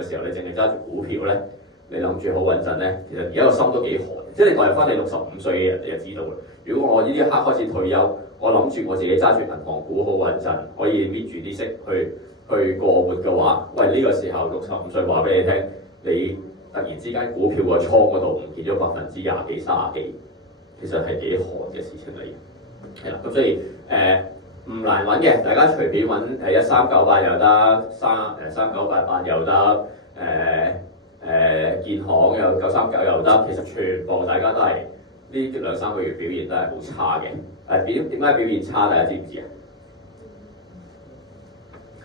嘅時候，你淨係揸住股票咧，你諗住好穩陣咧，其實而家個心都幾寒。即係你代入翻你65歲嘅人，你就知道啦。如果我呢一刻開始退休，我諗住我自己揸住銀行股好穩陣，可以搣住啲息去過活嘅話，喂呢個時候65歲話俾你聽，你突然之間股票個倉嗰度唔見咗20%幾、30幾，其實係幾寒嘅事情嚟嘅。係啦，咁所以唔難揾嘅，大家隨便揾1398又得，3988又得，建行有939又得，其實全部大家都係呢2-3個月表現都係好差嘅。點解表現差？大家知唔知啊？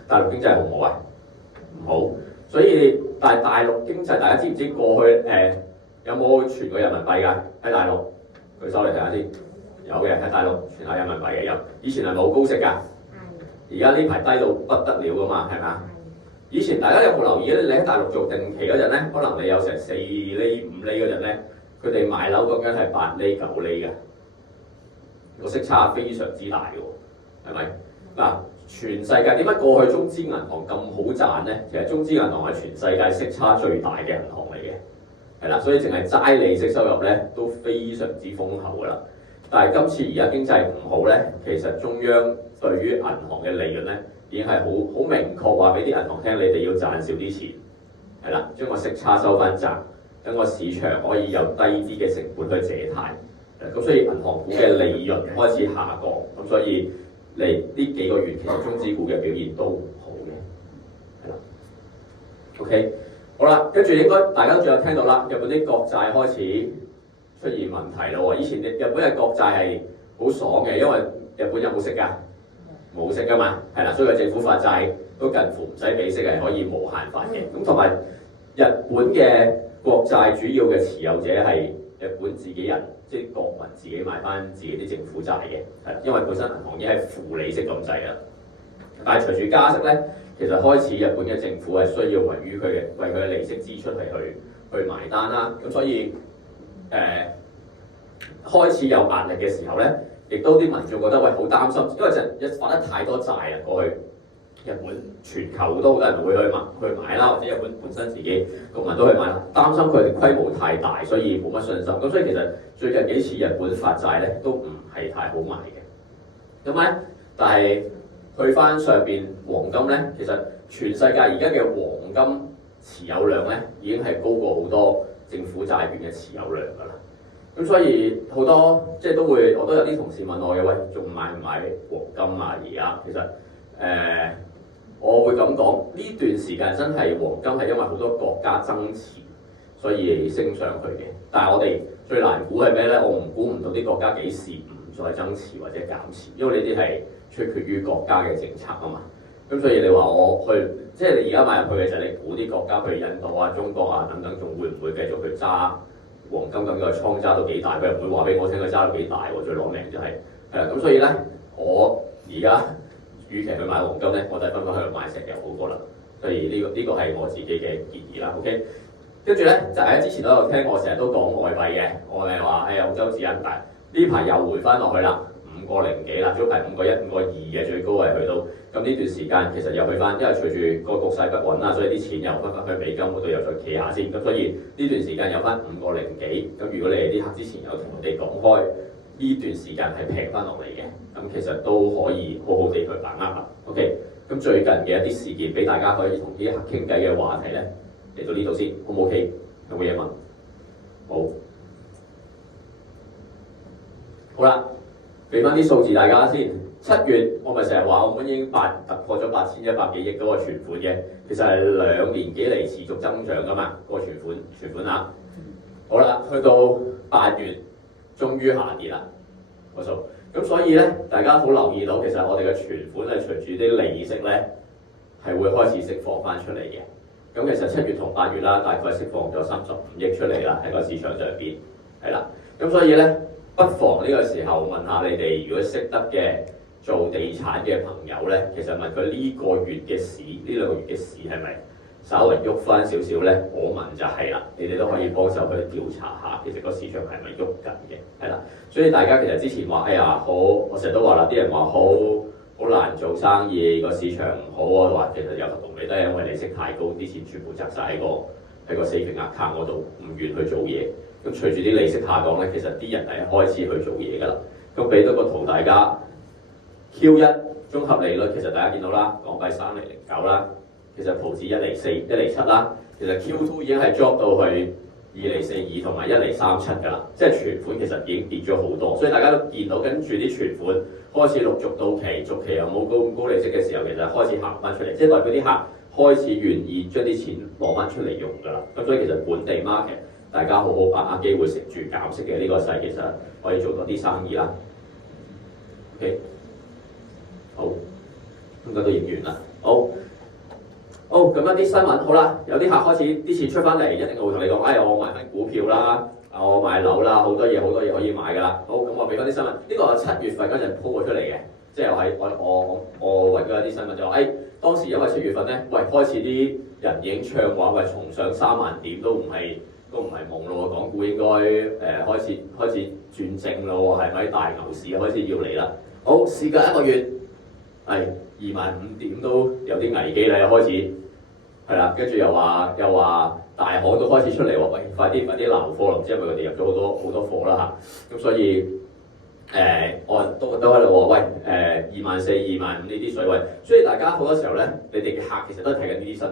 大陸經濟好唔好啊？唔好，所以大陸經濟大家知唔知過去有冇傳過人民幣㗎？喺大陸舉手嚟睇下先，有嘅喺大陸傳下人民幣嘅有。以前係冇高息㗎，而家呢排低到不得了㗎嘛，係咪啊？以前大家有冇留意咧？你喺大陸做定期嗰陣咧，可能你有成4厘、5厘嗰陣咧，佢哋買樓講緊係8厘、9厘嘅，個息差非常之大嘅喎，係咪？嗱，全世界點解過去中資銀行咁好賺咧？其實中資銀行係全世界息差最大嘅銀行嚟嘅，係啦，所以淨係齋利息收入咧都非常之豐厚㗎啦。但係今次而家經濟唔好咧，其實中央對於銀行嘅利潤咧，已經係好明確話俾啲銀行聽，你哋要賺少啲錢，係啦，將個息差收翻窄，等個市場可以有低啲嘅成本去借貸。咁所以銀行股嘅利潤開始下降，咁所以嚟呢幾個月其實中資股嘅表現都唔好嘅，係啦。OK， 好啦，跟住應該大家都仲有聽到啦，日本啲國債開始出現問題咯喎。以前日本嘅國債係好爽嘅，因為日本有冇息㗎？冇息㗎嘛，係啦，所以個政府發債都近乎唔使俾息，係可以無限發嘅。咁同埋日本嘅國債主要嘅持有者係日本自己人，即係國民自己買翻自己啲政府債嘅，係因為本身銀行已經係負利息咁滯啦。但係隨住加息咧，其實開始日本嘅政府係需要為佢嘅利息支出係去埋單啦。咁所以開始有壓力嘅時候咧，亦都啲民眾覺得喂好擔心，因為就發得太多債啊，過去日本全球都好多人會去買啦，或者日本本身自己國民都去買啦，擔心佢哋規模太大，所以冇乜信心。咁所以其實最近幾次日本發債咧都唔係太好買嘅。咁咧，但係去翻上邊黃金咧，其實全世界而家嘅黃金持有量咧已經係高過好多政府債券嘅持有量㗎啦。咁所以好多即係都會，我都有啲同事問我嘅，喂，仲買唔買黃金啊？而家其實我會咁講，呢段時間真係黃金係因為好多國家增持，所以升上去嘅。但係我哋最難估係咩咧？我估唔到啲國家幾時唔再增持或者減持，因為呢啲係取決於國家嘅政策啊嘛。咁所以你話我去，即係你而家買入去嘅就係你估啲國家，譬如印度啊、中國啊等等，仲會唔會繼續去揸黃金？咁個倉揸到幾大？佢又唔會話俾我聽佢揸到幾大喎。最攞命就係咁所以咧，我而家與其去買黃金咧，我就分翻去買石油好過啦。所以呢個係我自己嘅建議啦。OK， 跟住咧就係之前都有聽我成日都講外幣嘅，我哋話澳洲指引，但呢排又回翻落去啦，5個零幾啦，早排5個1、5個2嘅最高係去到。咁呢段時間其實又去翻，因為隨住個局勢不穩啦，所以啲錢又翻返去美金嗰度又再企下先。咁所以呢段時間有翻5個零幾。咁如果你哋啲客之前有同我哋講開呢段時間係平翻落嚟嘅，咁其實都可以好好地去把握啦。OK， 咁最近嘅一啲事件俾大家可以同啲客傾偈嘅話題咧，嚟到呢度先，好唔 OK？ 有冇嘢問？好啦，俾翻啲數字大家先。7月我咪成日話澳門已經突破咗8100幾億嗰個存款嘅，其實係2年幾嚟持續增長噶嘛，個存款額。好啦，去到8月終於下跌啦個數，咁所以咧大家好留意到，其實我哋嘅存款係隨住啲利息咧係會開始釋放翻出嚟嘅。咁其實7月同8月啦，大概釋放咗35億出嚟啦喺個市場上邊，係啦。咁所以咧，不妨呢個時候問下你哋，如果識得嘅做地產嘅朋友咧，其實問佢呢個月嘅市，呢2個月嘅市係咪稍微喐翻少少咧？我問就係啦，你哋都可以幫手去調查下，其實個市場係咪喐緊嘅？係啦，所以大家其實之前話，哎呀好，我成日都話啦，啲人話好好難做生意，個市場唔好啊，或其實有個道理都係因為利息太高，啲錢全部擲晒喺個 saving account 嗰度，唔願去做嘢。咁隨住啲利息下降咧，其實啲人係開始去做嘢㗎啦。咁俾多個圖大家 ，Q1 綜合利率其實大家見到啦，港幣3009啦，其實葡指1.4、1.7啦，其實 Q2 已經係 drop 到去2.42同埋1.37㗎啦，即係存款其實已經跌咗好多，所以大家都見到跟住啲存款開始陸續到期，續期又冇咁高利息嘅時候，其實開始行翻出嚟，即係代表啲客開始願意將啲錢攞翻出嚟用㗎啦。咁所以其實本地 market 大家好好把握機會，食住減息嘅呢個勢，其實可以做多啲生意啦。OK， 好，應該都影完啦。好，咁一啲新聞好啦，有啲客開始啲錢出翻嚟，一定會同你講，我買翻股票啦，我買樓啦，好多嘢可以買㗎啦。好，咁我俾翻啲新聞，呢個係7月份嗰陣 po 咗出嚟嘅，即係我揾咗一啲新聞就話，當時因為7月份咧，開始啲人已經唱話，重上3萬點都唔係夢咯，港股應該開始轉正咯，係咪大牛市開始要嚟啦？好，時隔1個月，係25000點都有啲危機啦，又開始係啦，跟住又話大行都開始出嚟喎，快啲撈貨啦，唔知係咪佢哋入咗好多貨啦嚇，咁所以我都喺度話24000、25000呢啲水位，所以大家好多時候咧，你哋嘅客其實都係睇緊呢啲新聞。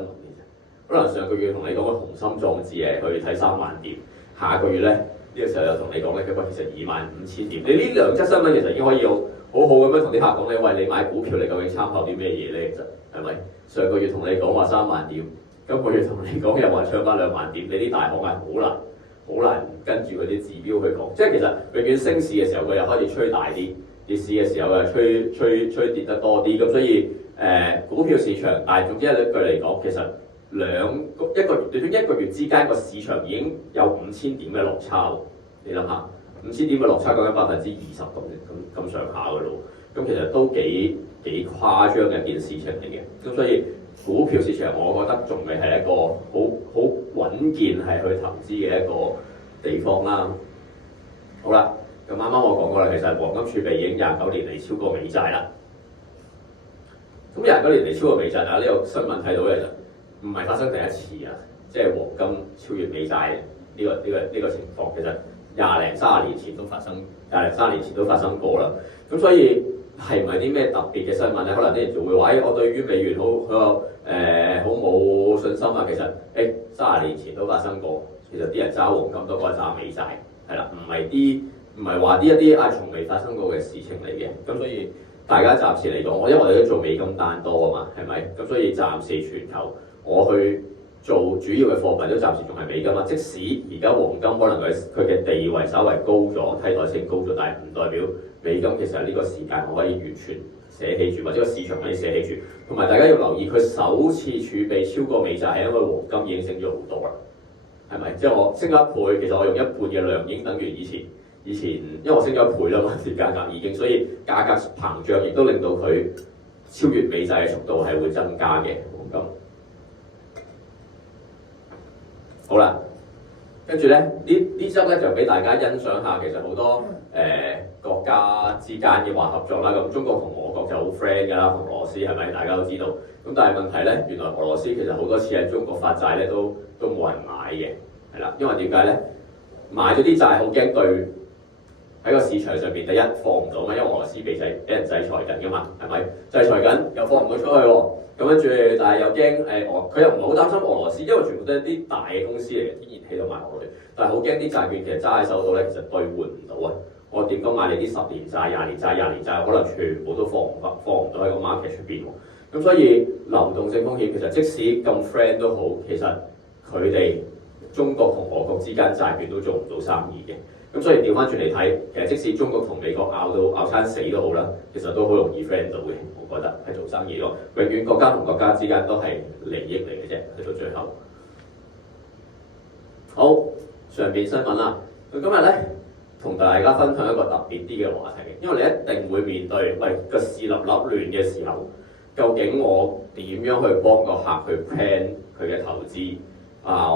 可能上個月同你講個雄心壯志去睇3萬點，下個月咧呢個時候又同你講咧，其實25000點。你呢兩則新聞其實已經可以好好咁樣同啲客講，你買股票你究竟參考啲咩嘢咧？其實係咪？上個月同你講話3萬點，今個月同你講又話唱翻2萬點，你啲大行係好難跟住嗰啲指標去講。即係其實永遠升市嘅時候佢又開始吹大啲，跌市嘅時候又吹跌得多啲。咁所以股票市場，但係總之一句嚟講，其實一個月之間個市場已經有5000點嘅落差喎，你諗下5000點嘅落差講緊20%咁上下嘅咯，咁其實都幾誇張嘅一件事情嚟嘅，咁所以股票市場我覺得仲未係一個好穩健係去投資嘅一個地方啦。好啦，咁啱啱我講過啦，其實黃金儲備已經29年嚟超過美債啦。咁29年嚟超過美債啊，呢個新聞睇到嘅就唔係發生第一次啊，即係黃金超越美債呢個情況，其實20零30年前都發生過啦。咁所以係唔係啲咩特別嘅新聞咧？可能啲人就會話，我對於美元好冇信心啊。其實30年前都發生過，其實啲人揸黃金多過揸美債，係啦，唔係話一啲從未發生過嘅事情嚟嘅。咁所以大家暫時嚟講，因為我哋都做美金單多啊嘛，係咪？咁所以暫時全球我去做主要嘅貨幣都暫時仲係美金啊。即使而家黃金可能佢嘅地位稍為高咗，替代性高咗，但係唔代表美金其實呢個時間我可以完全捨棄住，或者個市場可以捨棄住。同埋大家要留意，佢首次儲備超過美債係因為黃金已經升咗好多啦，係咪？即係我升咗1倍，其實我用1半嘅量已經等於以前，因為我升咗1倍啦嘛，啲價格已經，所以價格膨脹亦都令到佢超越美債嘅速度係會增加嘅黃金。好啦，跟住咧呢則咧就俾大家欣賞下，其實好多國家之間嘅話合作啦。咁中國同俄國就好 friend 㗎啦，同俄羅斯係咪？大家都知道。咁但係問題咧，原來俄羅斯其實好多次喺中國發債咧都冇人買嘅，係啦。因為點解咧？買咗啲債好驚對喺個市場上邊，第一放唔到嘛，因為俄羅斯俾人制裁緊㗎嘛，係咪？制裁緊又放唔到出去喎。咁跟住，但係又驚佢又唔係好擔心俄羅斯，因為全部都係啲大嘅公司嚟嘅，天然氣都買落去。但係好驚啲債券其實揸喺手度咧，其實兌換唔到啊！我點講買你啲10年債、20年債、20年債，可能全部都放唔到喺個 market 出邊喎。咁所以流動性風險其實即使咁 friend 都好，其實佢哋中國同俄國之間債券都做唔到生意嘅。咁所以調翻轉嚟睇，其實即使中國同美國拗餐死都好啦，其實都好容易 friend 到嘅。我覺得係做生意咯，永遠國家同國家之間都係利益嚟嘅啫，去到最後。好，上邊新聞啦。咁今日咧同大家分享一個特別啲嘅話題嘅，因為你一定會面對個市立亂嘅時候，究竟我點樣去幫個客去 plan 佢嘅投資啊？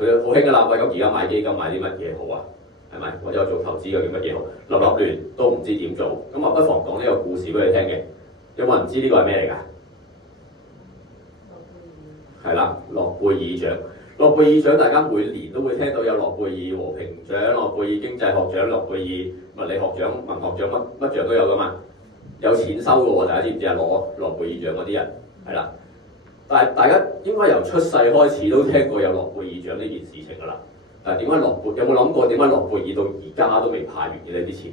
佢好興㗎啦，咁而家買基金買啲乜嘢好啊？係咪？或者我做投資究竟乜嘢好？立亂都唔知點做，咁我不妨講呢個故事俾你聽嘅。有冇人知呢個係咩嚟㗎？係啦，諾貝爾獎。諾貝爾獎大家每年都會聽到有諾貝爾和平獎、諾貝爾經濟學獎、諾貝爾物理學獎、文學獎，乜獎都有㗎嘛。有錢收㗎喎，大家知唔知啊？攞諾貝爾獎嗰啲人係啦。但係大家應該由出世開始都聽過有諾貝爾獎呢件事情㗎啦。但係點解諾貝有冇諗過點解諾貝爾到而家都未派完嘅呢啲錢？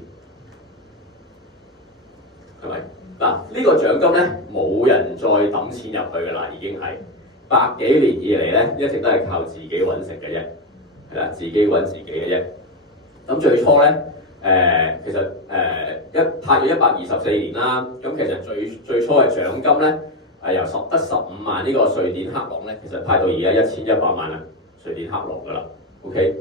係咪？嗱，呢個獎金咧冇人再抌錢入去㗎啦，已經係100幾年以嚟咧一直都係靠自己揾食嘅啫，係啦，自己揾自己嘅啫。咁最初咧其實派咗124年啦，咁其實最初嘅獎金咧由得15萬呢個瑞典克朗咧，其實派到而家1100萬啊瑞典克朗㗎啦。OK，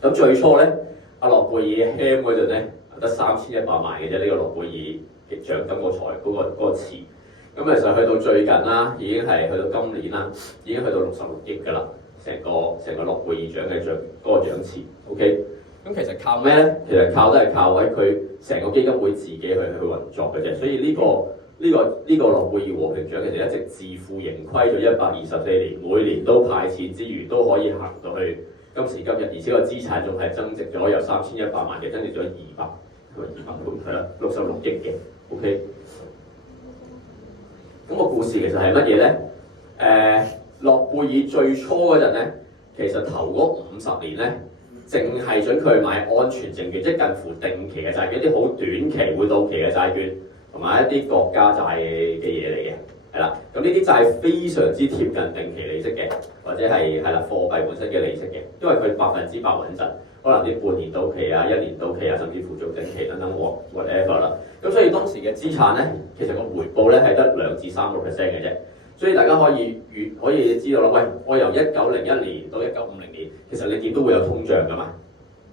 咁最初咧阿諾貝爾簽嗰陣咧得3100萬嘅啫，呢個諾貝爾嘅獎金嗰個詞。咁其實去到最近啦，已經係去到今年啦，已經去到66億㗎啦，成個諾貝爾獎嘅嗰個獎詞。OK， 咁其實靠咩咧？其實都係靠喺佢成個基金會自己去運作嘅啫。所以呢個諾貝爾和平獎其實一直自負盈虧咗124年，每年都派錢之餘都可以行到去今時今日，而且個資產仲係增值咗由3100萬嘅增值咗200倍，係啦，66億嘅。OK。咁個故事其實係乜嘢咧？諾貝爾最初嗰陣咧，其實頭嗰50年咧，淨係準佢買安全證券，即係近乎定期嘅債券，一啲好短期會到期嘅債券，同埋一啲國家債嘅嘢嚟嘅，係啦。咁呢啲債非常之貼近定期利息嘅，或者係啦貨幣本身嘅利息嘅，因為佢100%穩陣，可能啲半年到期啊、1年到期啊，甚至乎做定期等等 whatever 啦。咁所以當時嘅資產咧，其實個回報咧係得2至3%嘅啫。所以大家可以知道啦，喂，我由1901年到1950年，其實你點都會有通脹㗎嘛，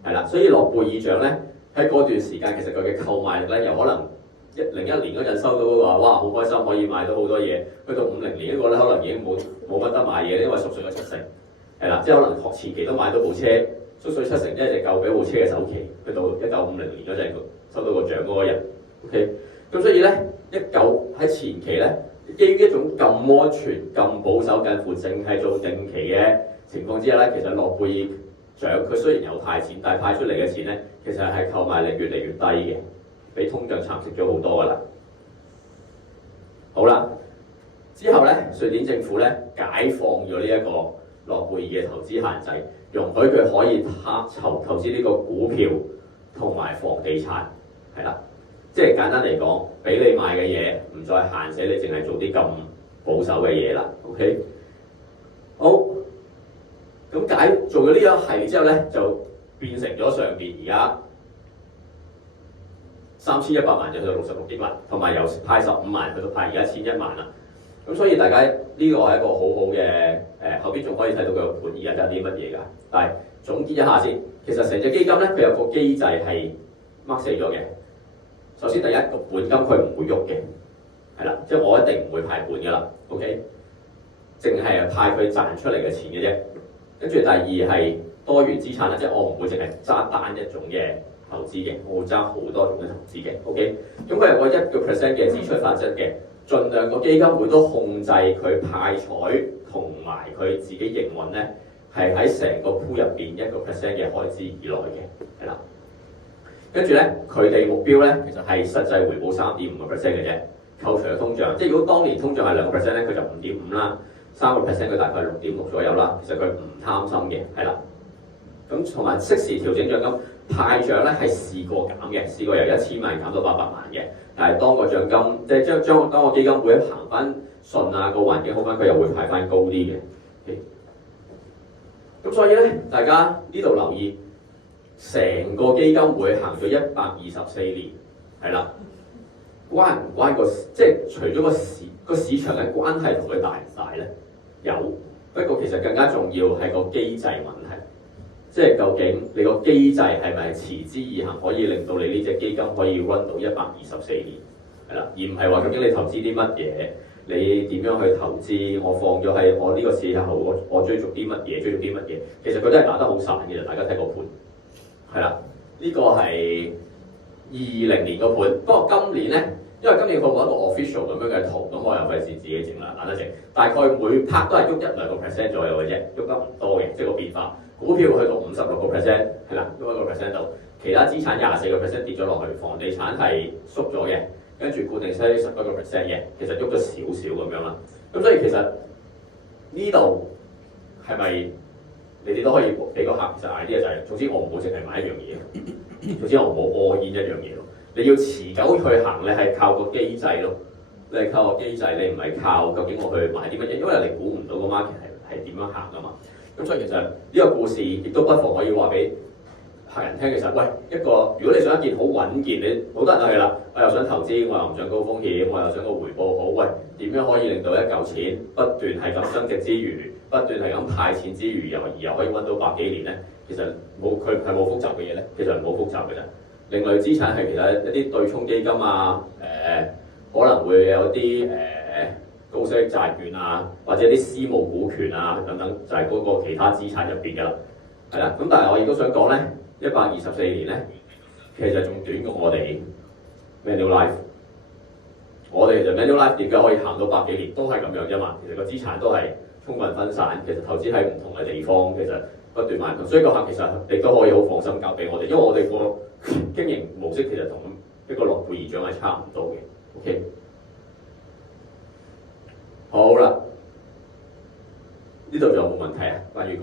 係啦。所以諾貝爾獎咧喺嗰段時間，其實佢嘅購買力咧，由可能101年嗰陣收到話，哇好開心可以買到好多嘢，去到50年呢個咧可能已經冇乜得買嘢，因為縮水咗70%，係啦，即係可能學前期都買到部車，縮水70%，即係就夠俾部車嘅首期，去到1950年嗰陣收到個獎嗰個人 ，OK， 咁所以咧喺前期咧。基於一種咁安全、咁保守、近乎淨係做定期嘅情況之下咧，其實諾貝爾獎佢雖然有派錢，但係派出嚟嘅錢咧，其實係購買力越嚟越低嘅，比通脹蠶食咗好多㗎啦。好啦，之後咧，瑞典政府咧解放咗呢一個諾貝爾嘅投資限制，容許佢可以投資呢個股票同埋房地產，係啦。即係簡單嚟講，俾你買嘅嘢唔再限死你，淨係做啲咁保守嘅嘢啦。OK， 好，咁做咗呢一系列之後咧，就變成咗上邊而家3100萬就去到66億萬，同埋由派15萬去到派而家1001萬啦。咁所以大家呢個係一個好好嘅後邊仲可以睇到佢個盤而家有啲乜嘢㗎。但係總結一下先，其實成隻基金咧，佢有個機制係 mark 死咗嘅。首先第一個本金佢唔會喐嘅，係啦，即係我一定唔會派本㗎啦 ，OK， 淨係派佢賺出嚟嘅錢嘅啫。跟住第二係多元資產啦，即係我唔會淨係揸單一種嘅投資嘅，我會揸好多種嘅投資嘅 ，OK。咁佢有個1% 嘅支出法則嘅，盡量個基金會都控制佢派彩同埋佢自己營運咧，係喺成個 pool 入邊1% 嘅開支以內嘅，係啦。跟住咧，佢哋目標咧，其實係實際回報3.5% 嘅啫，扣除咗通脹。即係如果當年通脹係2%咧，佢就5.5啦；3% 佢大概6.6左右啦。其實佢唔貪心嘅，係啦。咁同埋適時調整獎金，派獎咧係試過減嘅，試過由1000萬減到800萬嘅。但係當個獎金即係當個基金會行翻順啊，個環境好翻，佢又會派翻高啲嘅。咁所以咧，大家呢度留意。成個基金會行咗124年，係啦，關唔關即係除咗個市場嘅關係同佢大唔大咧？有，不過其實更加重要係個機制問題，即係究竟你個機制係咪持之以恆，可以令到你呢隻基金可以 run 到124年，係啦，而唔係話究竟你投資啲乜嘢，你點樣去投資？我放咗喺我呢個時候，我追逐啲乜嘢，追逐啲乜嘢？其實佢都係打得好散嘅，大家睇個盤。係啦，呢個係2020年個盤，不過今年咧因為今年佢冇一個 official 咁樣嘅圖，咁我又費事自己整啦，懶得整。大概每 part 都係喐1-2% 左右嘅啫，喐得唔多嘅，即係個變化。股票去到56%，係啦，喐1% 度。其他資產24% 跌咗落去，房地產係縮咗嘅，跟住固定收益11%嘅，其實喐咗少少咁樣啦。咁所以其實呢度係咪你哋都可以俾個客其實 idea 就係，總之我唔好淨係買一樣嘢，總之我唔好 all in 一樣嘢咯。你要持久去行，你係靠個機制咯，你係靠個機制，你唔係靠究竟我去買啲乜嘢，因為你估唔到個 market 係點樣行噶嘛。咁所以其實呢個故事亦都不妨可以話俾客人聽。其實喂，一個如果你想一件好穩健，你好多人都係啦，我又想投資，我又唔想高風險，我又想個回報好。喂，點樣可以令到一嚿錢不斷係咁增值之餘，不斷係咁派錢之餘，又可以揾到百幾年咧？其實佢係冇複雜嘅嘢咧，其實唔好複雜嘅啫。另類資產係其實一啲對沖基金啊，可能會有啲高息債券啊，或者啲私募股權啊等等，就係嗰個其他資產入邊㗎啦。係啦，咁但係我亦都想講咧，124年咧，其實仲短過我哋 Manulife。我哋就 Manulife 點解可以行到百幾年，都係咁樣啫嘛。其實個資產都係充分分散，其實投資喺唔同嘅地方，其實不斷買。所以個客其實你都可以好放心交俾我哋，因為我哋個經營模式其實同一個諾貝爾獎係差唔多嘅。OK， 好啦，呢度仲有冇問題啊？關於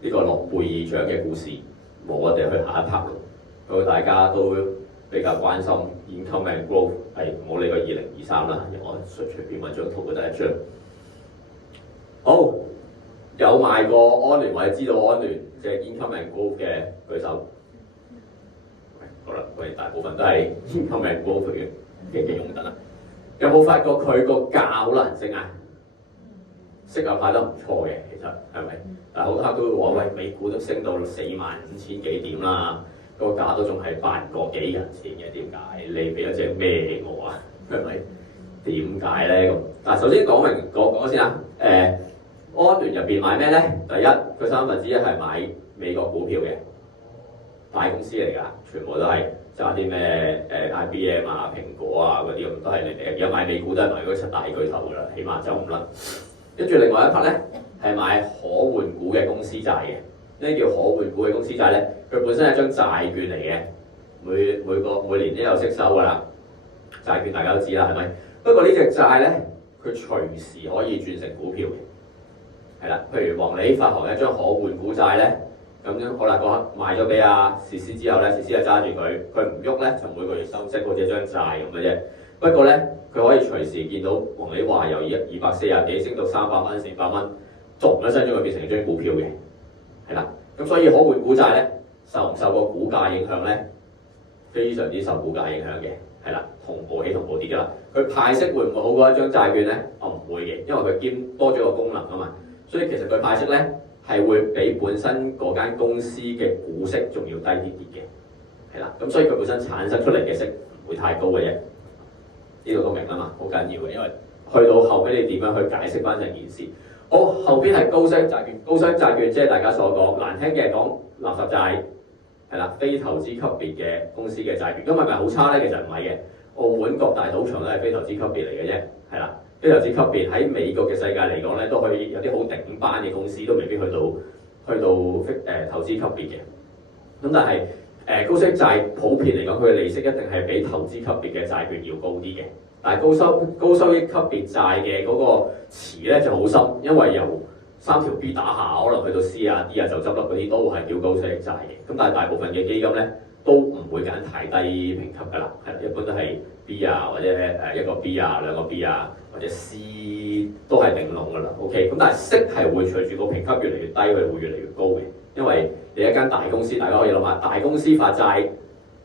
呢個諾貝爾獎嘅故事，冇，我哋去下一 part 咯。如果大家都比較關心 income and growth， 係唔好理個2023啦，因為我隨便揾張圖嘅第一張。好，有買過安聯或者知道安聯嘅 income and growth 嘅舉手。好啦，我哋大部分都係 income and growth 嘅用得啦。有冇發覺佢個價好難升啊？息又派得唔錯嘅，其實係咪？但係好多客都會話：喂，美股都升到45,000幾點啦，個價都仲係8個幾人錢嘅，點解？你俾一隻咩我啊？係咪？點解咧？咁嗱，首先講先啦。安聯入邊買咩咧？第一，佢1/3係買美國股票嘅大公司嚟㗎，全部都係揸啲咩IBM 啊、蘋果啊嗰啲咁，都係你哋而家買美股都係買嗰7大巨頭㗎啦，起碼走唔甩。跟住另外一 part 咧係買可換股嘅公司債嘅。咩叫可換股嘅公司債咧？佢本身係一張債券嚟嘅，每年都有息收㗎啦。債券大家都知啦，係咪？不過呢隻債咧，佢隨時可以轉成股票嘅，係啦。譬如黃利發行一張可換股債咧，咁樣好啦，嗰刻賣咗俾阿時思之後咧，時思就揸住佢唔喐咧，就每個月收息，好似一張債咁嘅啫。不過咧，佢可以隨時見到黃利話由240幾升到300蚊、400蚊，逐一聲將佢變成一張股票嘅，係啦。咁所以可換股債咧，受唔受個股價影響咧？非常之受股價影響嘅，係啦，同步起同步跌㗎啦。佢派息會唔會好過一張債券咧？我唔會嘅，因為佢兼多咗個功能啊嘛。所以其實佢派息咧係會比本身嗰間公司嘅股息仲要低啲啲嘅，係啦。咁所以佢本身產生出嚟嘅息唔會太高嘅啫。呢度都明啊嘛，好緊要嘅，因為去到後尾你點樣去解釋翻成件事？好，後邊係高息債券，高息債券即係大家所講難聽嘅講垃圾債，係啦，非投資級別嘅公司嘅債券。咁係咪好差咧？其實唔係嘅，澳門各大賭場都係非投資級別嚟嘅啫，係啦，非投資級別喺美國嘅世界嚟講咧，都可以有啲好頂班嘅公司都未必去到投資級別嘅。咁但係高息債普遍嚟講，佢嘅利息一定係比投資級別嘅債券要高啲嘅。但係高收益級別債嘅嗰個池咧就好深，因為由3條 B 打下，可能去到 C 啊 D 啊就執笠嗰啲都係叫高收益債嘅。咁但係大部分嘅基金咧都唔會揀太低評級㗎啦，係一般都係 B 啊或者一個 B 啊2個 B 啊或者 C 都係頂籠㗎啦。OK， 咁但係息係會隨住個評級越嚟越低，佢會越嚟越高嘅。因為你一間大公司，大家可以諗下，大公司發債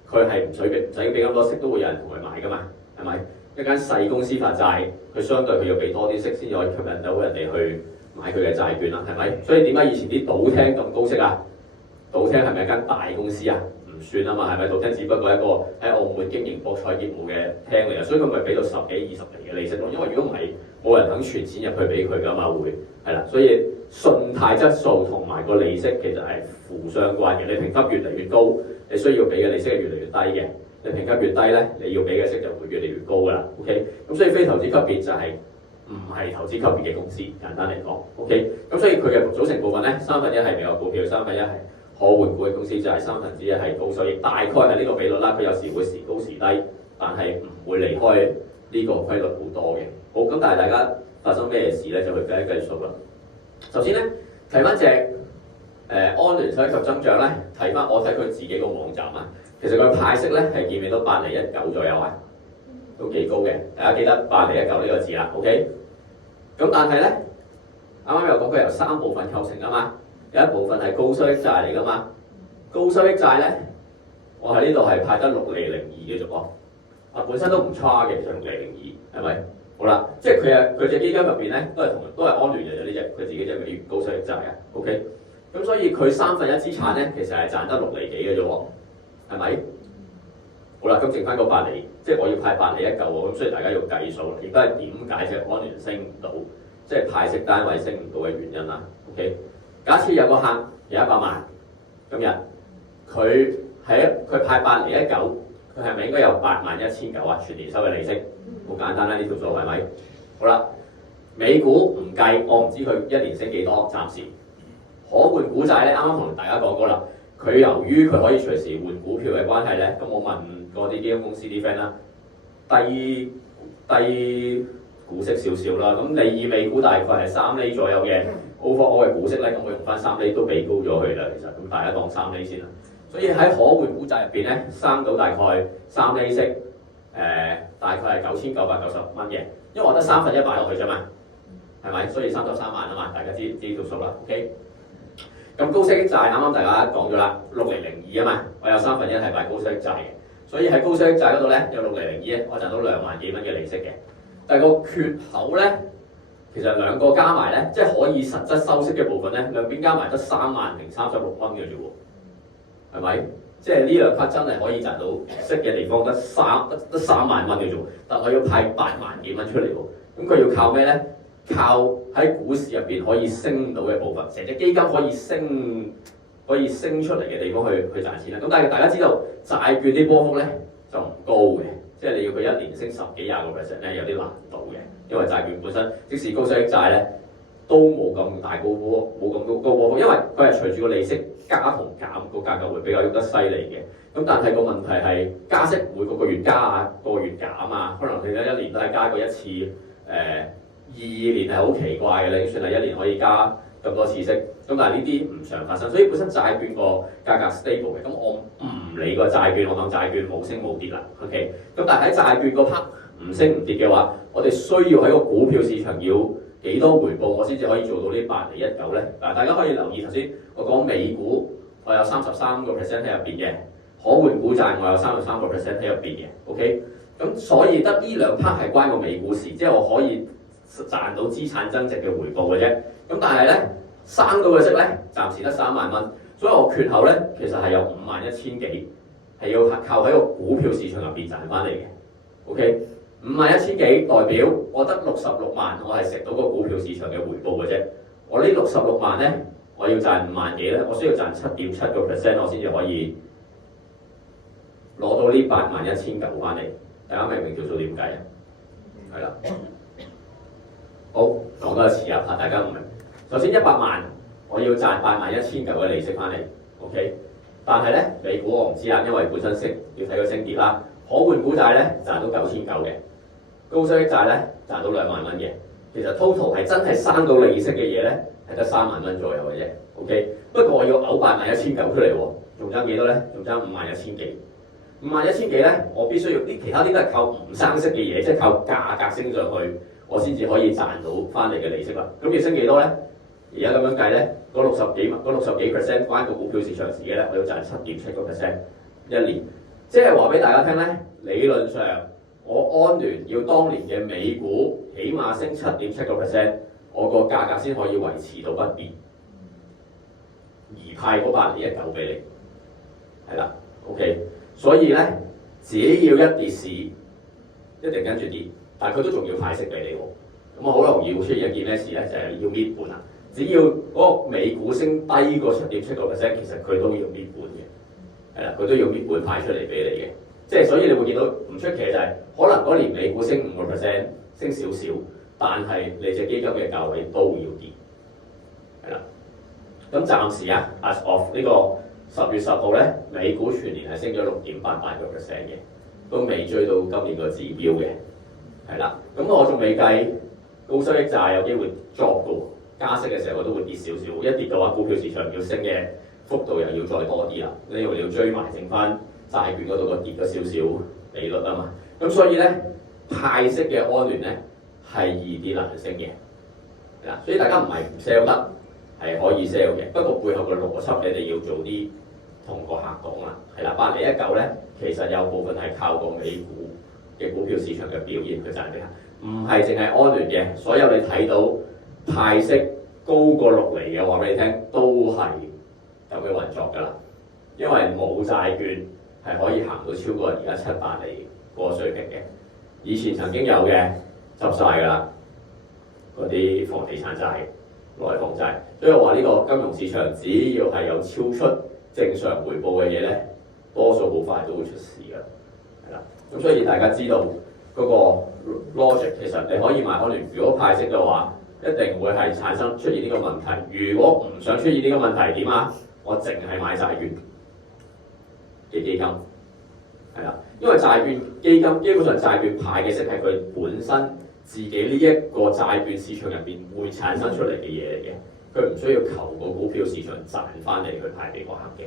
佢係唔使俾咁多息，都會有人同佢買㗎嘛，係咪？一間細公司發債，佢相對佢要俾多啲息先至可以吸引到人哋去買佢嘅債券啦，係咪？所以點解以前啲賭廳咁高息啊？賭廳係咪一間大公司啊？唔算啊嘛，係咪？賭廳只不過係一個喺澳門經營博彩業務嘅廳嚟嘅，所以佢咪俾到10幾20厘嘅利息咯。因為如果唔係，冇人肯存錢入去俾佢㗎嘛，會係啦。所以信貸質素同埋個利息其實係負相關嘅。你評級越嚟越高，你需要俾嘅利息係越嚟越低嘅。你評級越低咧，你要俾嘅息就會越嚟越高㗎啦。OK， 咁所以非投資級別就係唔係投資級別嘅公司，簡單嚟講。OK， 咁所以佢嘅組成部分咧，1/3係美國股票，1/3係可換股嘅公司，就係1/3係高收益，大概係呢個比率啦。佢有時會時高時低，但係唔會離開呢個規律好多嘅。好，咁但係大家發生咩事咧，就去計數啦。首先咧，睇翻隻安聯收益及增長咧，我睇佢自己個網站啊。其實佢派息咧係見唔見到8厘19左右啊，都幾高嘅。大家記得8厘19呢個字啦 ，OK？ 咁但係咧，啱啱有講佢由3部分構成啊嘛，有一部分係高收益債嚟噶嘛。高收益債咧，我喺呢度係派得6厘02嘅啫喎，本身都唔差嘅，其實6厘02係咪？好啦，即係佢隻基金入邊咧都係安聯嘅呢隻，佢自己隻美高收益債啊 ，OK？ 咁所以佢1/3資產咧，其實係賺得6厘幾嘅啫喎。係咪？好啦，咁剩翻個8厘，即係我要派8厘19喎，咁所以大家要計數啦。亦都係點解隻安聯升唔到，即係派息單位升唔到嘅原因啦。OK， 假設有個客有100萬，今日佢派8厘19，佢係咪應該有81900啊？全年收嘅利息，好簡單啦，呢條數係咪？好啦，美股唔計，我唔知佢一年升幾多，暫時可換股債咧，啱啱同大家講過啦。佢由於佢可以隨時換股票嘅關係咧，咁我問過啲基金公司啲 friend 啦，低股息少少啦。咁你以美股大概係3厘左右嘅 overall 嘅股息咧，咁我用翻3厘都比高咗佢啦。其實咁大家當3厘先啦。所以喺可換股債入邊咧，生到大概3厘息，大概係9990蚊嘅，因為我得1/3擺落去啫嘛，係咪？所以33萬啊嘛，大家知條數啦。OK。咁高息債啱啱大家講咗啦，6厘02啊嘛，我有1/3係買高息債嘅，所以喺高息債嗰度咧有6厘02咧，我賺到2萬幾蚊嘅利息嘅。但係個缺口咧，其實兩個加埋咧，即係可以實質收息嘅部分咧，兩邊加埋得30036蚊嘅啫喎，係咪？即係呢兩 part 真係可以賺到息嘅地方得3萬蚊嘅啫喎，但我要派8萬幾蚊出嚟喎，咁佢要靠咩咧？靠喺股市入邊可以升到嘅部分，成隻基金可以升出嚟嘅地方去賺錢啦。咁但係大家知道債券啲波幅咧就唔高嘅，即係你要佢一年升10幾20% 咧有啲難度嘅，因為債券本身即使高收益債咧都冇咁大高波，冇咁高波幅，因為佢係隨住個利息加同減個價格會比較喐得犀利嘅。咁但係個問題係加息唔會個月加啊，個月減啊，可能你一年都係加過一次22年係好奇怪嘅，你算係1年可以加咁多次息，咁但係呢啲唔常發生，所以本身債券個價格 stable 嘅，咁我唔理個債券，我當債券冇升冇跌啦 ，OK， 咁但係喺債券個 part 唔升唔跌嘅話，我哋需要喺個股票市場要幾多回報，我先至可以做到呢8厘19咧？嗱，大家可以留意頭先我講美股，我有33%喺入邊嘅，可換股債我有33%喺入邊嘅 ，OK， 咁所以得呢兩 part 係關個美股事，即係我可以賺到資產增值嘅回報嘅啫，咁但係咧生到嘅息咧暫時得3萬蚊，所以我缺口咧其實係有51000幾，係要靠喺個股票市場入邊賺翻嚟嘅。OK， 51000幾代表我得66萬，我係食到個股票市場嘅回報嘅啫。我呢66萬咧，我要賺5萬幾咧，我需要賺7.7%，我先至可以攞到呢81900翻嚟。大家明唔明條數點計啊？係啦。好，講多一次啊，怕大家唔明。首先100萬，我要賺81900嘅利息翻嚟 ，OK。但係咧，美股我唔知啦，因為本身升要睇佢升跌啦。可換股債咧賺到9900嘅，高收益債咧賺到2萬蚊嘅。其實 total 係真係生到利息嘅嘢咧，係得3萬蚊左右嘅啫 ，OK。不過我要嘔81900出嚟喎，仲爭幾多咧？仲爭51000幾。51000幾咧，我必須要啲其他啲都係靠唔生息嘅嘢，即係靠價格升上去。我先至可以賺到翻嚟嘅利息啦。咁要升幾多咧？而家咁樣計咧，嗰60幾 percent 關個股票市場事嘅咧，我要賺7.7% 一年。即係話俾大家聽咧，理論上我安聯要當年嘅美股起碼升7.7%，我個價格先可以維持到不變，而派嗰8厘19俾你，係啦 ，OK。所以咧，只要一跌市，一定跟住跌。但係佢都仲要派息俾你喎，咁啊好容易會出現一件咩事咧？就係要搣盤啦。只要嗰個美股升低過7.7%，其實佢都要搣盤嘅，係啦，佢都要搣盤派出嚟俾你嘅。即係所以你會見到唔出奇嘅就係、可能嗰年美股升5%，升少少，但係你隻基金嘅價位都要跌，係啦。咁暫時啊 ，as of 呢個10月10號咧，美股全年係升咗6.88%嘅，都未追到今年個指標嘅，係啦。咁我仲未計高收益債有機會 drop 嘅，加息嘅時候佢都會跌少少，一跌嘅話股票市場要升嘅幅度又要再多啲啦，因為你要追埋剩翻債券嗰度個跌咗少少利率啊嘛。咁所以咧派息嘅安聯咧係易跌難升嘅，係啦。所以大家唔係唔 sell 得，係可以 sell 嘅，不過背後嘅邏輯你哋要做啲同個客講啦，係啦。8019咧其實有部分係靠個美股嘅股票市場嘅表現去賺啲客，唔係淨係安聯嘅，所有你睇到派息高過6厘嘅話俾你聽，都係咁嘅運作㗎啦。因為冇債券係可以行到超過而家7、8厘嗰個水平嘅，以前曾經有嘅執晒㗎啦，嗰啲房地產債、內房債，所以我話呢個金融市場只要係有超出正常回報嘅嘢咧，多數好快都會出事㗎，係啦。咁所以大家知道嗰個 logic 其實你可以買安聯，如果派息嘅話，一定會係產生出現呢個問題。如果唔想出現呢個問題點啊？我淨係買債券嘅基金，係啦，因為債券基金基本上債券派嘅息係佢本身自己呢一個債券市場入邊會產生出嚟嘅嘢嚟嘅，佢唔需要求個股票市場賺翻嚟去派俾個客嘅，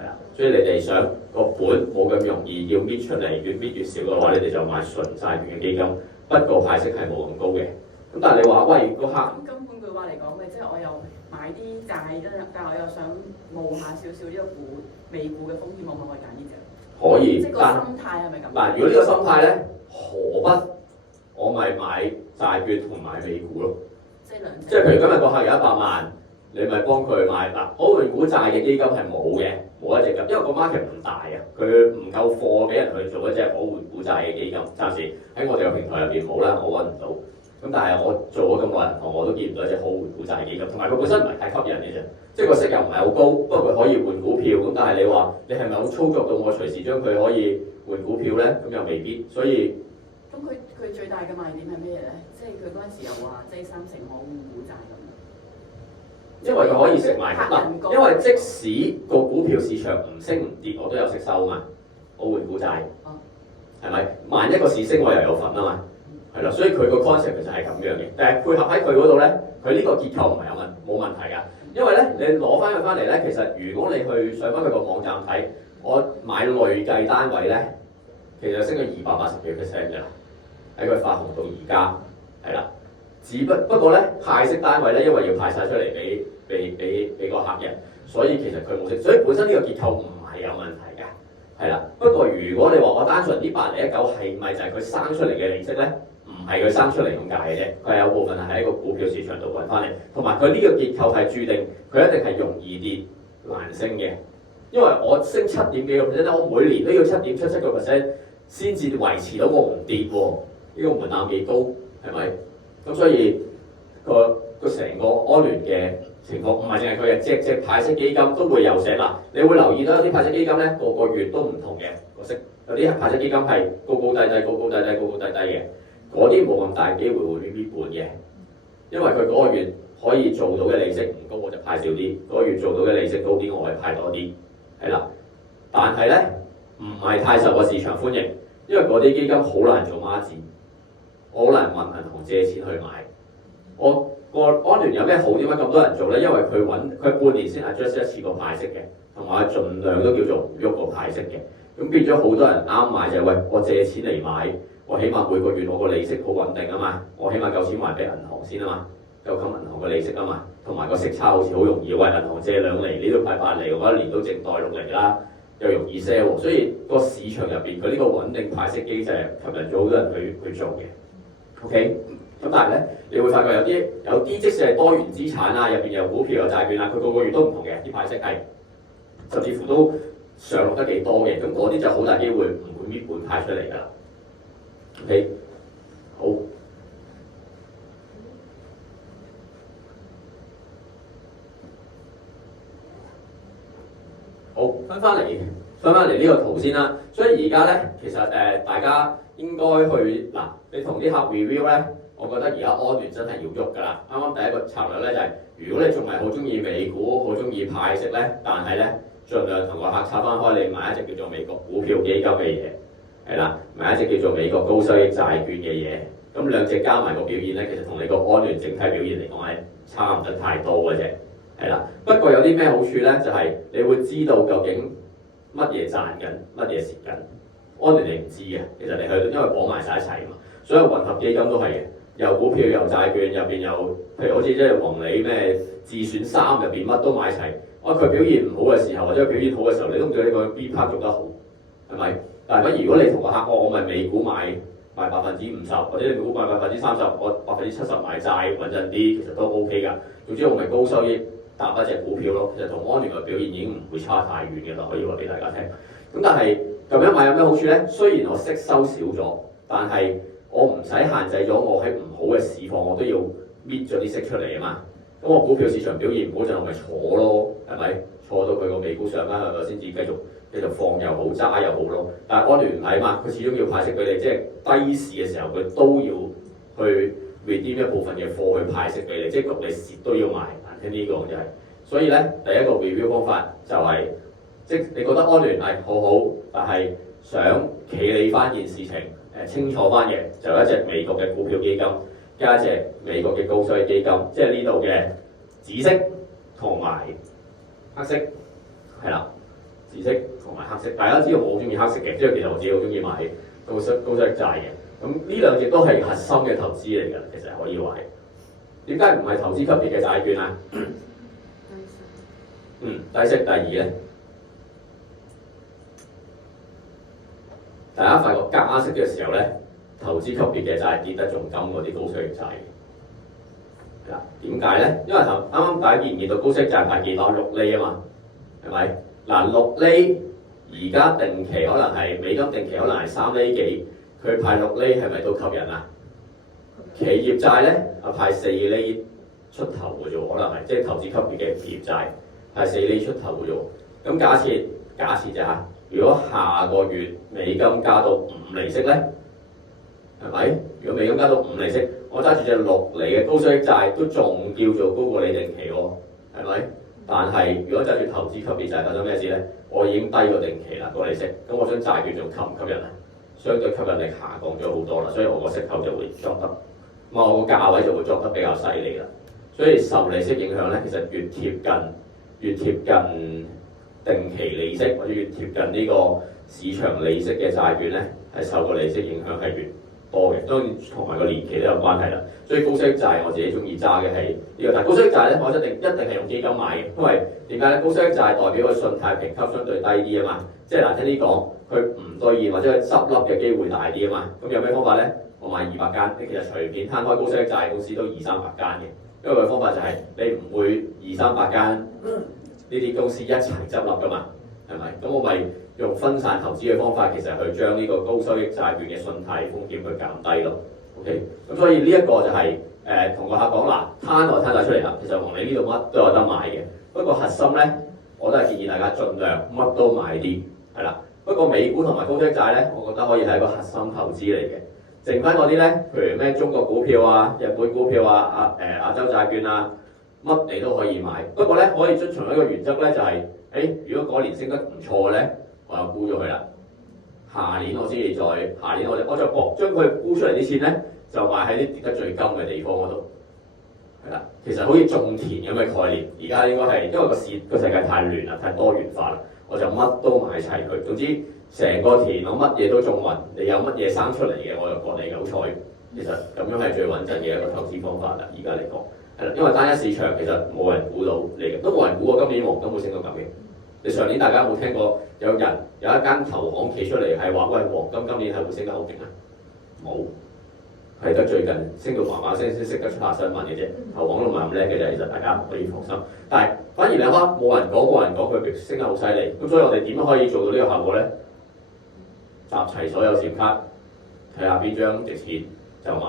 係啦。所以你哋想個本冇咁容易要搣出嚟，越搣越少嘅話，你哋就買純債券嘅基金，不過派息係冇咁高嘅。咁但係你話喂個客咁換句話嚟講，咪即係我又買啲債，但係我又想冒下少少呢個美股嘅風險，我可唔可以揀呢隻？可以，即係個心態係咪咁？嗱，如果呢個心態咧，何不我咪買債券同買美股咯？即係兩隻。即係譬如今日個客有100萬，你咪幫佢買嗱，歐元股債嘅基金係冇嘅，冇一隻咁，因為個 market 唔大啊，佢唔夠貨俾人去做一隻歐元股債嘅基金，暫時喺我哋個平台入邊冇啦，我揾唔到。咁但係我做咗咁多銀行，我都見唔到一隻好換股債基金，同埋佢本身唔係太吸引嘅啫，即係個息又唔係好高，不過佢可以換股票。咁但係你話你係咪好操作到我隨時將佢可以換股票咧？咁又未必，所以咁佢最大嘅賣點係咩咧？即係佢嗰陣時又話即係3成可換股債咁。因為佢可以食埋嗱，因為即使個股票市場唔升唔跌，我都有息收嘛，我換股債，係咪？萬一個市升，我又有份啊嘛。係啦，所以佢個 concept 其實係咁樣嘅，但係配合喺佢嗰度咧，佢呢個結構唔係冇問題㗎。因為咧，你攞翻佢翻嚟咧，其實如果你去上翻佢個網站睇，我買累計單位咧，其實升咗280幾%㗎，喺佢發行到而家，係啦。不過咧，派息單位咧，因為要派晒出嚟俾個客人，所以其實佢冇息，所以本身呢個結構唔係有問題㗎，係啦。不過如果你話我單純啲8019係咪就係佢生出嚟嘅利息咧？唔係佢生出嚟咁解嘅啫，佢係有部分係喺個股票市場度揾翻嚟，同埋佢呢個結構係注定佢一定係容易跌難升嘅，因為我升7點幾個 percent，我每年都要7.77% 先至維持到我唔跌喎，呢個門檻幾高係咪？咁所以個成個安聯嘅情況唔係淨係佢嘅，隻派息基金都會有寫嗱，你會留意到有啲派息基金咧個月都唔同嘅個息，有啲派息基金係高高低低、高高低低、高高低低嘅。嗰啲冇咁大機會會搣本嘅，因為佢嗰個月可以做到嘅利息唔高，我就派少啲；嗰個月做到嘅利息高啲，我係派多啲，係啦。但係咧，唔係太受個市場歡迎，因為嗰啲基金好難做孖展，我好難問銀行借錢去買。我個安聯有咩好？點解咁多人做咧？因為佢半年先 adjust 一次個派息嘅，同埋盡量都叫做唔喐個派息嘅。咁變咗好多人啱買就係喂，我借錢嚟買。我起碼每個月我個利息好穩定啊嘛，我起碼夠錢還俾銀行先啊嘛，夠冚銀行個利息啊嘛，同埋個息差好似好容易，喂，銀行借2厘，你都派8厘，我一年都淨袋6厘啦，又容易 sell， 所以個市場入邊佢呢個穩定派息機制吸引咗好多人去做嘅。OK， 咁但係咧，你會發覺有啲即使係多元資產啊，入邊有股票有債券啊，佢個月都唔同嘅，啲派息係甚至乎都上落得幾多嘅，咁嗰啲就好大機會唔會搣本派出嚟㗎啦。OK， 好，翻翻嚟呢個圖先啦。所以而家咧，其實大家應該去嗱，你同啲客 review 咧，我覺得而家安聯真係要喐㗎啦。啱啱第一個策略咧就係、如果你仲係好中意美股，好中意派息咧，但係咧盡量同個客拆翻開，你買一隻叫做美國股票基金嘅嘢，係啦，買一隻叫做美國高收益債券嘅嘢。咁兩隻加埋個表現咧，其實同你個安聯整體表現嚟講係差唔得太多嘅啫，係啦。不過有啲咩好處咧？就係、你會知道究竟乜嘢賺緊，乜嘢蝕緊。安聯你唔知嘅，其實你去因為綁埋晒一齊啊嘛，所有混合基金都係嘅，有股票有債券，入邊有譬如好似即係宏利咩自選3入邊乜都買齊。佢表現唔好嘅時候，或者表現好嘅時候，你都唔知你個 B part 做得好，係咪？但係如果你同個客我咪美股買50%，或者你美股買30%，我70%買債穩陣啲，其實都 OK 㗎。總之我咪高收益搭一隻股票咯。其實同安聯嘅表現已經唔會差太遠嘅啦，可以話俾大家聽。咁但係咁樣買有咩好處咧？雖然我息收少咗，但係我唔使限制咗我喺唔好嘅市況，我都要搣咗啲息出嚟啊嘛。咁我股票市場表現唔好就我咪坐咯，係咪？坐到佢個美股上翻去先至繼續放又好揸又好咯。但係安聯唔係嘛，佢始終要派息俾你，即係低市嘅時候佢都要去 redeem 一部分嘅貨去派息俾你，即係焗你蝕都要賣。難聽呢個就係，所以咧第一個 review 方法就係、即係你覺得安聯係好好，但係想企理翻件事情清楚翻嘅，就有一隻美國嘅股票基金。加一隻美國嘅高收益基金，即係呢度嘅紫色同埋黑色，係啦，紫色同埋黑色。大家知道我好中意黑色嘅，即係其實我自己好中意買高收益債嘅。咁呢兩隻都係核心嘅投資嚟㗎，其實可以話係。點解唔係投資級別嘅債券啊？低息。第二咧，大家發覺加息嘅時候咧，投資級別嘅債跌得仲金嗰啲高收益債，係啦，點解咧？因為啱啱大家見唔見到高息債派幾多6厘啊嘛，係咪？嗱6厘而家定期可能係美金定期可能係3厘幾，佢派6厘係咪都吸引啊？企業債咧派4厘出頭嘅啫，可能係即係投資級別嘅企業債派4厘出頭嘅啫。咁假設就係，如果下個月美金加到5厘息咧？係咪？如果美金加到5厘息，我揸住隻6厘嘅高收益債都仲叫做高過你定期喎，係咪？但係如果揸住投資級別債發生咩事咧？我已經低過定期啦個利息，咁我張債券仲吸唔吸引啊？相對吸引力下降咗好多啦，所以我個息口就會作得，我個價位就會作得比較犀利啦。所以受利息影響咧，其實越貼近定期利息或者越貼近呢個市場利息嘅債券咧，係受個利息影響係越多嘅，當然同埋個年期都有關係啦。所以高息債我自己中意揸嘅係呢個，但係高息債咧，我一定係用基金買嘅，因為點解咧？高息債代表個信貸評級相對低啲啊嘛，即係難聽啲講，佢唔兌現或者佢執笠嘅機會大啲啊嘛。咁有咩方法咧？我買200間，你其實隨便攤開高息債公司都200-300間嘅，因為個方法就係你唔會200-300間呢啲公司一齊執笠噶嘛，係咪？咁我咪用分散投資嘅方法，其實去將呢個高收益債券嘅信貸風險去減低咯。OK，咁所以呢一個就係同個客講嗱，攤我攤晒出嚟啦。其實宏利呢度乜都有得買嘅，不過核心咧，我都係建議大家盡量乜都買啲，係啦。不過美股同埋高息債咧，我覺得可以係一個核心投資嚟嘅。剩翻嗰啲咧，譬如咩中國股票啊、日本股票啊、亞洲債券啊，乜你都可以買。不過咧，可以遵從一個原則咧，就係、如果嗰年升得唔錯嘅咧，我就沽咗佢啦。下年我先至下年我就將佢沽出嚟啲錢咧，就買喺啲跌得最金嘅地方嗰度。係啦，其實好似種田咁嘅概念，而家應該係因為個世界太亂啦，太多元化啦，我就乜都買齊佢。總之成個田我乜嘢都種勻，你有乜嘢生出嚟嘅，我就割你韭菜。其實咁樣係最穩陣嘅一個投資方法啦。而家嚟講係啦，因為單一市場其實冇人估到你嘅，都冇人估過今年黃金會升到咁嘅。你上年大家有冇聽過有一間投行企出嚟係話喂，黃金今年係會升得好勁啊？冇，係得最近升到麻麻聲先識得出下新聞嘅啫。投行都唔係咁叻嘅啫，其實大家可以放心。但係反而你話冇人講佢升得好犀利，咁所以我哋點樣可以做到呢個效果咧？集齊所有閃卡，睇下邊張值錢就買，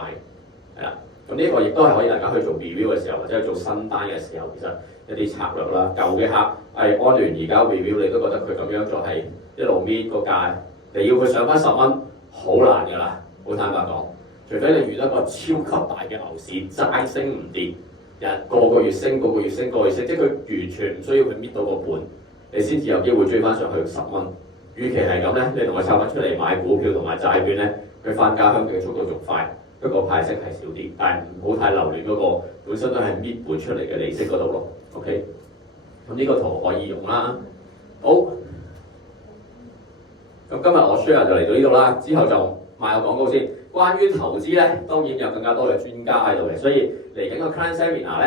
係啦。咁呢一個亦都係可以大家去做 review 嘅時候，或者去做新單嘅時候，其實一啲策略啦。舊嘅客安聯而家 review，你都覺得佢咁樣做係一路搣個價你要佢上翻10蚊，好難㗎啦，好坦白講。除非你遇到一個超級大嘅牛市，齋升唔跌，個個月升，個個月升，個個月升，即係佢完全唔需要佢搣到個本，你先至有機會追翻上去10蚊。與其係咁咧，你同佢拆翻出嚟買股票同埋債券咧，佢翻家鄉嘅速度仲快，不過派息係少啲，但係唔好太留戀嗰個本身都係搣本出嚟嘅利息嗰度咯。OK， 咁呢個圖可以用啦。好，咁今日我 share 就嚟到呢度啦，之後就賣個廣告先。關於投資咧，當然有更加多嘅專家喺度嘅，所以嚟緊個 client seminar 咧。